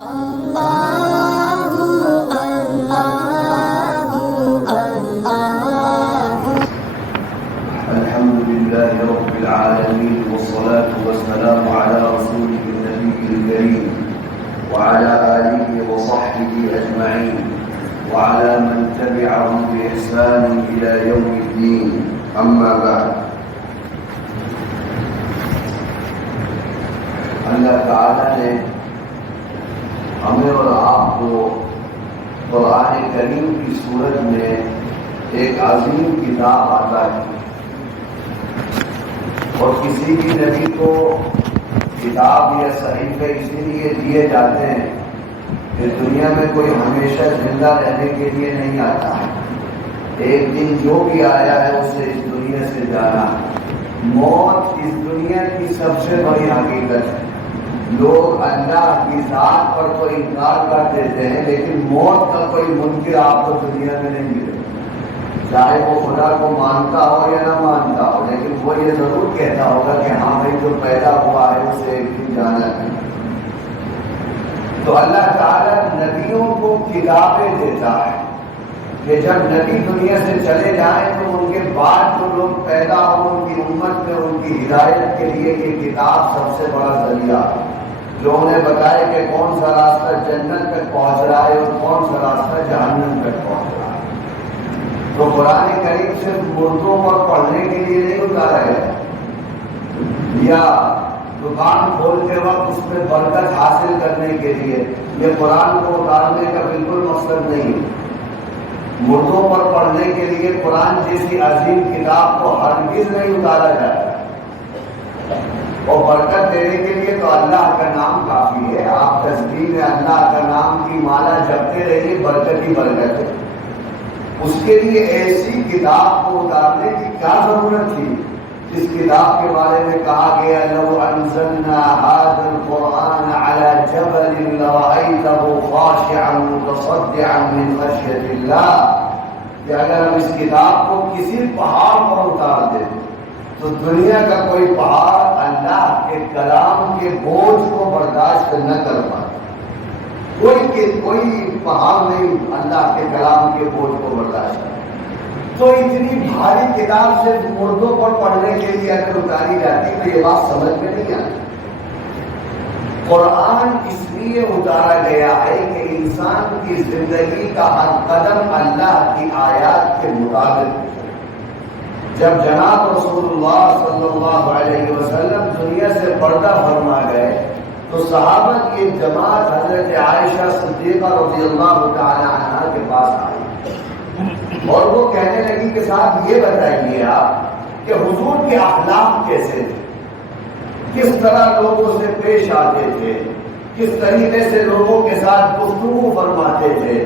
الحمد لله رب العالمين والصلاة والسلام على رسوله النبي الكريم وعلى آله وصحبه أجمعين وعلى من تبعهم بإحسان إلى يوم الدين أما بعد. اللہ تعالیٰ نے ہمیں اور آپ کو قرآن کریم کی صورت میں ایک عظیم کتاب عطا کی، اور کسی بھی نبی کو کتاب یا صحیفے اسی لیے دیے جاتے ہیں کہ دنیا میں کوئی ہمیشہ زندہ رہنے کے لیے نہیں آتا ہے. ایک دن جو بھی آیا ہے اسے اس دنیا سے جانا. موت اس دنیا کی سب سے بڑی حقیقت ہے. لوگ اللہ کی ذات پر تو انکار کر دیتے ہیں، لیکن موت کا کوئی منکر آپ کو دنیا میں نہیں ملے، چاہے وہ خدا کو مانتا ہو یا نہ مانتا ہو، لیکن وہ یہ ضرور کہتا ہوگا کہ ہاں بھائی جو پیدا ہوا ہے اسے ایک دن جانا ہے. تو اللہ تعالیٰ نبیوں کو کتابیں دیتا ہے کہ جب نبی دنیا سے چلے جائیں تو ان کے بعد جو لوگ پیدا ہو ان کی امت میں ان کی ہدایت کے لیے یہ کتاب سب سے بڑا ذریعہ ہے، جو انہیں بتائے کہ کون سا راستہ جنت تک پہنچ رہا ہے اور کون سا راستہ جہنم تک پہنچ رہا ہے. تو قرآن کریم صرف مردوں پر پڑھنے کے لیے نہیں اتارا ہے، یا دکان کھولتے وقت اس میں برکت حاصل کرنے کے لیے. یہ قرآن کو اتارنے کا بالکل مقصد نہیں. مردوں پر پڑھنے کے لیے قرآن جیسی عظیم کتاب کو ہرگز نہیں اتارا جاتا، اور برکت دینے کے لیے تو اللہ کا نام کافی ہے. آپ تسبیح میں اللہ کا نام کی مالا جپتے رہیے، برکت ہی برکت ہے. اس کے لیے ایسی کتاب کو اتارنے کی کیا ضرورت تھی جس کتاب کے بارے میں کہا گیا لو انزلنا هذا القرآن على جبل لرأيته خاشعا متصدعا من خشية الله، کہ اگر ہم اس کتاب کو کسی پہاڑ پر اتار دیں تو دنیا کا کوئی پہاڑ اللہ کے کلام کے بوجھ کو برداشت نہ کر پائے. کوئی پہاڑ نہیں اللہ کے کلام کے بوجھ کو برداشت کرے. تو اتنی بھاری کتاب سے مردوں پر پڑھنے کے لیے اگر اتاری جاتی تو یہ بات سمجھ میں نہیں آتی. قرآن اس لیے اتارا گیا ہے کہ انسان کی زندگی کا ہر قدم اللہ کی آیات کے مطابق. جب جناب رسول اللہ صلی اللہ علیہ وسلم دنیا سے پردہ فرما گئے تو صحابہ کی ایک جماعت حضرت عائشہ صدیقہ رضی اللہ تعالی عنہا کے پاس آئی، اور وہ کہنے لگی کہ صاحب یہ بتائیے آپ کہ حضور کے اخلاق کیسے تھے، کس طرح لوگوں سے پیش آتے تھے، کس طریقے سے لوگوں کے ساتھ گفتگو فرماتے تھے.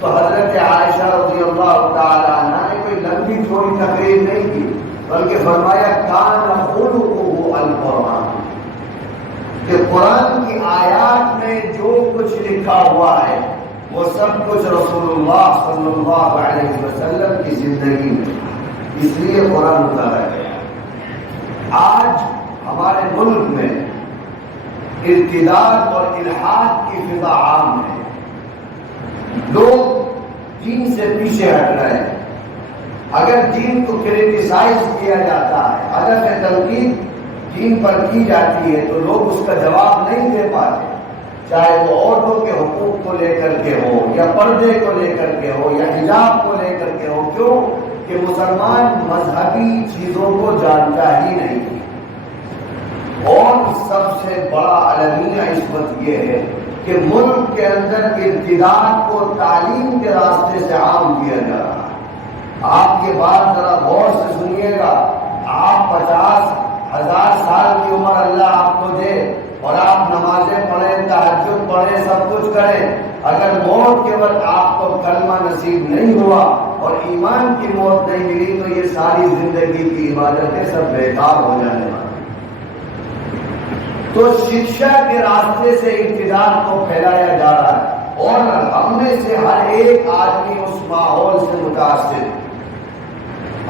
تو حضرت عائشہ رضی اللہ تعالی عنہا نے کوئی لمبی چوڑی تقریر نہیں کی، بلکہ فرمایا کان خلقہ القرآن، کہ قرآن کی آیات میں جو کچھ لکھا ہوا ہے وہ سب کچھ رسول اللہ صلی اللہ علیہ وسلم کی زندگی میں. اس لیے قرآن اتارا گیا. آج ہمارے ملک میں ارتداد اور الحاد کی فضا عام ہے. لوگ دین سے پیچھے ہٹ رہے ہیں. اگر دین کو کرٹیسائز کیا جاتا ہے، ہدف تنقید دین پر کی جاتی ہے تو لوگ اس کا جواب نہیں دے پاتے، چاہے وہ عورتوں کے حقوق کو لے کر کے ہو، یا پردے کو لے کر کے ہو، یا حجاب کو لے کر کے ہو. کیوں کہ مسلمان مذہبی چیزوں کو جانتا ہی نہیں. اور سب سے بڑا المیہ اس وقت یہ ہے کہ ملک کے اندر ارتداد کو تعلیم کے راستے سے عام کیا جا رہا ہے. آپ یہ بات ذرا غور سے سنیے گا. آپ 50,000 سال کی عمر اللہ آپ کو دے اور آپ نمازیں پڑھیں، تہجد پڑھیں، سب کچھ کریں، اگر موت کے وقت آپ کو کلمہ نصیب نہیں ہوا اور ایمان کی موت نہیں ملی تو یہ ساری زندگی کی عبادتیں سب بیکار ہو جانے والی. تو شکشا کے راستے سے ارتداد کو پھیلایا جا رہا ہے، اور ہم میں سے ہر ایک آدمی اس ماحول سے متاثر.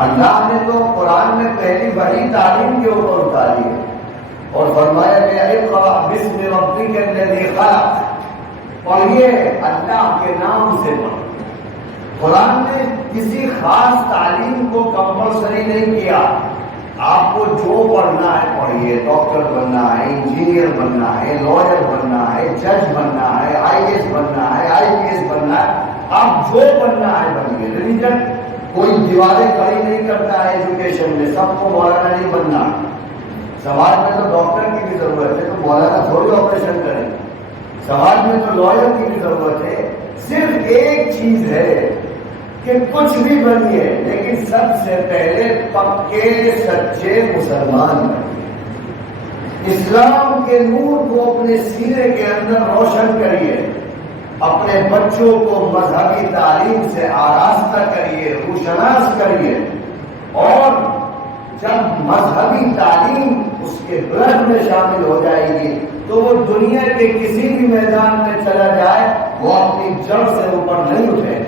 اللہ نے تو قرآن میں پہلی بڑی تعلیم کے اوپر اتاری ہے، اور فرمایا گیا اقرأ باسم ربک الذی خلق، پڑھیے اللہ کے نام سے پڑھیے۔ قرآن نے کسی خاص تعلیم کو کمپلسری نہیں کیا، آپ کو جو پڑھنا ہے پڑھیے، ڈاکٹر بننا ہے، انجینئر بننا ہے، لائر بننا ہے، جج بننا ہے، IAS بننا ہے، IPS بننا ہے، آپ جو بننا ہے بنیے۔ ریلیجن کوئی دیواریں کھڑی نہیں کرتا ہے ایجوکیشن میں، سب کو مولانا نہیں بننا۔ سماج میں تو ڈاکٹر کی بھی ضرورت ہے، تو مولانا تھوڑی آپریشن کریں۔ سماج میں تو لائر کی بھی ضرورت ہے۔ صرف ایک چیز ہے کہ کچھ بھی بنیے لیکن سب سے پہلے پکے سچے مسلمان بنیے۔ اسلام کے نور کو اپنے سینے کے اندر روشن کریے، اپنے بچوں کو مذہبی تعلیم سے آراستہ کریے، روشناس کریے، اور جب مذہبی تعلیم اس کے بلڈ میں شامل ہو جائے گی تو وہ دنیا کے کسی بھی میدان میں چلا جائے وہ اپنی جڑ سے اوپر نہیں اٹھے،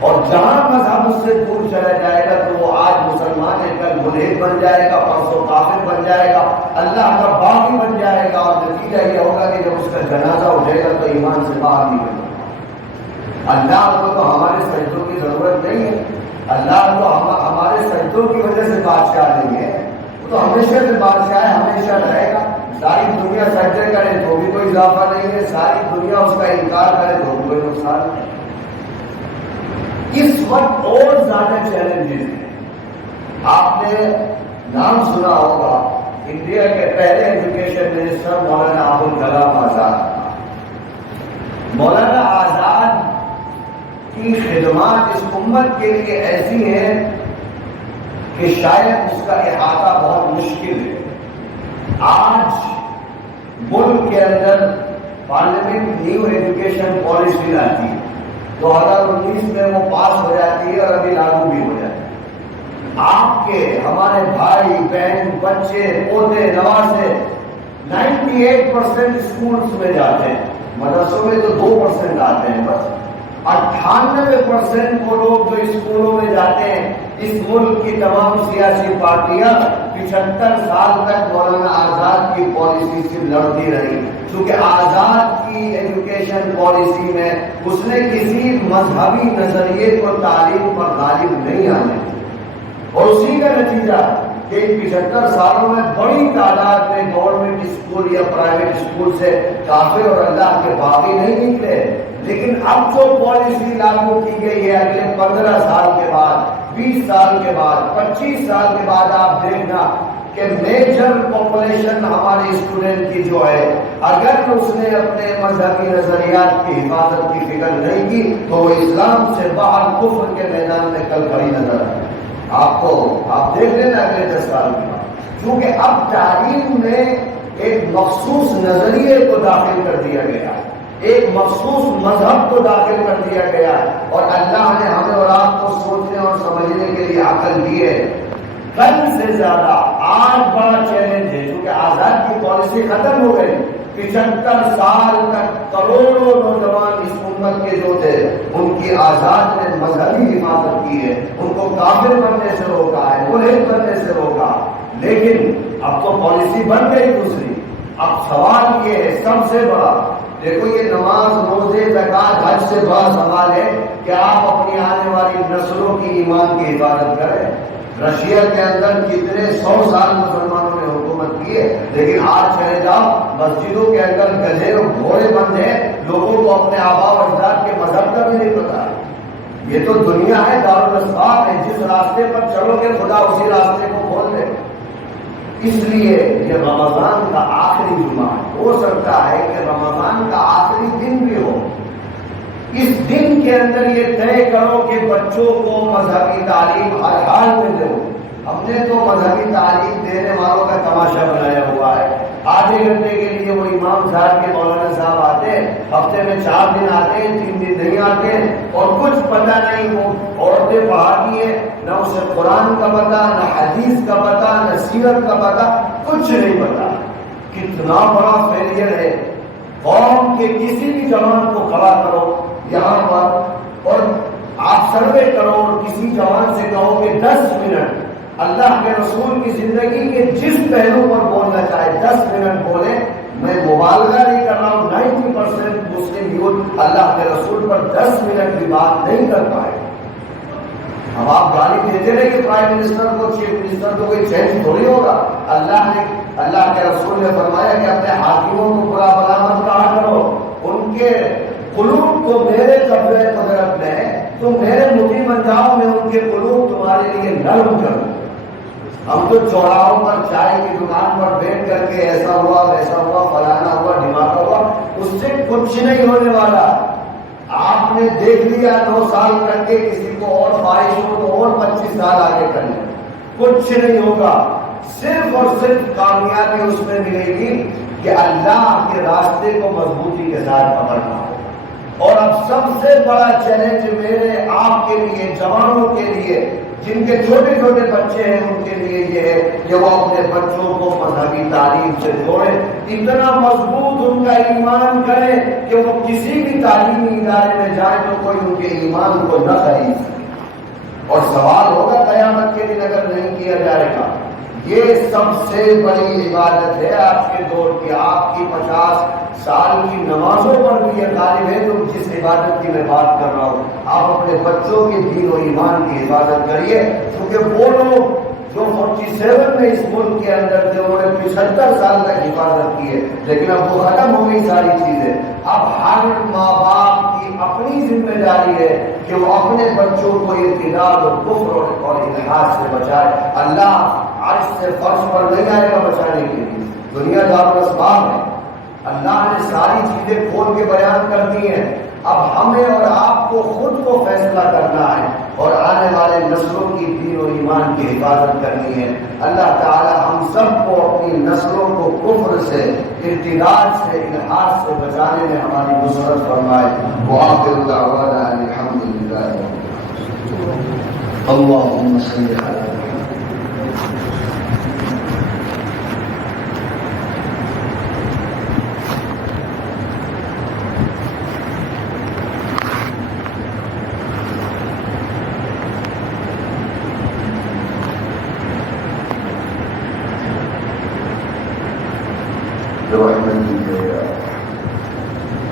اور جہاں مذہب اس سے دور چلا جائے گا تو وہ آج مسلمان ہے، کل ملحد بن جائے گا، پرسوں کافر بن جائے گا، اللہ کا باغی بن جائے گا، اور نتیجہ یہ ہوگا کہ جب اس کا جنازہ اٹھے گا تو ایمان سے باہر نکلے گا۔ اللہ کو تو ہمارے سجدوں کی ضرورت نہیں ہے، اللہ کو ہمارے سجدوں کی وجہ سے بادشاہ نہیں ہے، وہ تو ہمیشہ سے بادشاہ ہے، ہمیشہ رہے گا۔ ساری دنیا سجدے کرے تو بھی کوئی اضافہ نہیں ہے، ساری دنیا اس کا انکار کرے تو بھی کوئی نقصان نہیں۔ اس وقت اور زیادہ چیلنجز ہیں۔ آپ نے نام سنا ہوگا انڈیا کے پہلے ایجوکیشن منسٹر مولانا ابوالکلام آزاد۔ مولانا آزاد کی خدمات اس امت کے لیے ایسی ہیں کہ شاید اس کا احاطہ بہت مشکل ہے۔ آج ملک کے اندر پارلیمنٹ نیو ایجوکیشن پالیسی لاتی ہے، 2019 میں وہ پاس ہو جاتی ہے اور ابھی لاگو بھی ہو جاتی ہے۔ آپ کے ہمارے بھائی بہن بچے پوتے نواسے 98% اسکولس میں جاتے ہیں، مدرسوں میں تو 2% آتے ہیں بس۔ 98% وہ لوگ جو اسکولوں میں جاتے ہیں، اس ملک کی تمام سیاسی پارٹیاں 75 سال تک مولانا آزاد کی پالیسی سے لڑتی رہی، کیونکہ آزاد کی ایجوکیشن پالیسی میں اس نے کسی مذہبی نظریے کو تعلیم پر غالب نہیں آنے، اور اسی کا نتیجہ کہ 75 سالوں میں بڑی تعداد میں گورنمنٹ اسکول یا پرائیویٹ اسکول سے کافر اور اللہ کے باغی نہیں نکلے۔ لیکن اب جو پالیسی لاگو کی گئی ہے اگلے 15 سال کے بعد، 20 سال کے بعد، 25 سال کے بعد، آپ دیکھنا کہ میجر پاپولیشن ہمارے اسٹوڈنٹ کی جو ہے، اگر اس نے اپنے مذہبی نظریات کی حفاظت کی فکر نہیں کی تو وہ اسلام سے باہر کفر کے میدان میں کل کھڑی نظر آئے۔ آپ دیکھ لینا اگلے 10 سال کے بعد، کیونکہ اب تعلیم میں ایک مخصوص نظریے کو داخل کر دیا گیا، ایک مخصوص مذہب کو داخل کر دیا گیا، اور اللہ نے ہمیں اور آپ کو سوچنے اور سمجھنے کے لیے عقل دی ہے۔ کل سے زیادہ آج بڑا چیلنج ہے، کیونکہ آزاد کی پالیسی ختم ہو گئی۔ 75 سال تک کروڑوں نوجوان اس امت کے جو تھے ان کی آزاد نے مذہبی حفاظت کی ہے، ان کو کافر بننے سے روکا ہے، ملحد بننے سے روکا، لیکن اب تو پالیسی بن گئی دوسری۔ اب سوال یہ ہے سب سے بڑا، دیکھو یہ نماز روزے زکات حج سے بڑا سوال ہے کہ آپ اپنی آنے والی نسلوں کی ایمان کی حفاظت کریں۔ رشیا کے اندر کتنے 100 سال مسلمانوں نے حکومت کی ہے، لیکن آج چلے جاؤ مسجدوں کے اندر گدھے اور گھوڑے بند ہیں، لوگوں کو اپنے آباء و اجداد کے مذہب کا بھی نہیں پتا۔ یہ تو دنیا ہے، دارالاسباب ہے، جس راستے پر چلو گے خدا اسی راستے کو کھول دے۔ اس لیے یہ رمضان کا آخری جمعہ ہو سکتا ہے کہ رمضان کا آخری دن بھی ہو، اس دن کے اندر یہ طے کرو کہ بچوں کو مذہبی تعلیم ہر حال میں دو۔ ہم نے تو مذہبی تعلیم دینے والوں کا تماشا بنایا ہوا ہے، آدھے گھنٹے کے لیے وہ امام صاحب کے مولانا صاحب آتے ہیں، ہفتے میں 4 دن آتے ہیں، 3 دن نہیں آتے ہیں، اور کچھ پتہ نہیں، وہ عورتیں پڑھاتی ہیں، نہ اسے قرآن کا پتہ، نہ حدیث کا پتہ، نہ سیرت کا پتہ، کچھ نہیں پتہ۔ کتنا بڑا فیلئر ہے۔ قوم کے کسی بھی جوان کو کھڑا کرو یہاں پر اور آپ سروے کرو اور کسی جوان سے کہو کہ 10 منٹ اللہ کے رسول کی زندگی کے جس پہلو پر بولنا چاہے 10 منٹ بولے، میں مبالغہ نہیں کر رہا ہوں، 90% مسلم یوتھ اللہ کے رسول پر 10 منٹ بھی بات نہیں کر پائے۔ اب آپ گالی دیتے رہے کہ پرائم منسٹر کو، چیف منسٹر کو کوئی چینج تھوڑی ہوگا۔ اللہ کے رسول نے فرمایا کہ اپنے حاکموں کو برا بھلا مت کہا کرو، ان کے قلوب کو میرے قبضے قدرت میں ہے، تم میرے مطیع بن جاؤ، میں ان کے قلوب تمہارے لیے نرم کروں۔ ہم تو چوراہوں پر چائے کی دکان پر بیٹھ کر کے ایسا ہوا ویسا ہوا فلانا ہوا ڈھماکا ہوا، اس سے کچھ نہیں ہونے والا۔ آپ نے دیکھ لیا 9 سال کر کے کسی کو اور خواہش ہو تو اور 25 سال آگے کر لیں، کچھ نہیں ہوگا۔ صرف اور صرف کامیابی اس میں ملے گی کہ اللہ کے راستے کو مضبوطی کے ساتھ پکڑنا ہو۔ اور اب سب سے بڑا چیلنج میرے آپ کے لیے، جوانوں کے لیے، جن کے چھوٹے چھوٹے بچے ہیں، ان کے لیے یہ ہے کہ وہ اپنے بچوں کو مذہبی تعلیم سے جوڑیں، اتنا مضبوط ان کا ایمان کریں کہ وہ کسی بھی تعلیمی ادارے میں جائیں تو کوئی ان کے ایمان کو نہ خرید سکے۔ اور سوال ہوگا قیامت کے دن اگر نہیں کیا جائے گا۔ یہ سب سے بڑی عبادت ہے آج کے دور کی۔ آپ کی 50 سال کی نمازوں پر بھی یہ غالب ہے تو جس عبادت کی میں بات کر رہا ہوں، آپ اپنے بچوں کے دین و ایمان کی حفاظت کریے، کیونکہ وہ لوگ جو 47 میں اس ملک کے اندر تھے انہوں نے 75 سال تک حفاظت کی ہے، لیکن اب وہ ختم ہو گئی ساری چیزیں۔ اب ہر ماں باپ کی اپنی ذمہ داری ہے کہ وہ اپنے بچوں کو ارتداد اور کفر اور الحاد سے بچائے۔ اللہ عرش سے فرش پر نہیں آئے گا بچانے کے لیے، دنیا دارالاسباب ہے، اللہ نے ساری چیزیں کھول کے بیان کر دی ہیں۔ اب ہمیں اور آپ کو خود کو فیصلہ کرنا ہے اور آنے والے نسلوں کی دین و ایمان کی حفاظت کرنی ہے۔ اللہ تعالی ہم سب کو اپنی نسلوں کو کفر سے، ارتداد سے، الحاد سے بچانے میں ہماری نصرت فرمائے۔ وآخر دعوانا ان الحمد للہ اللہم صل علی محمد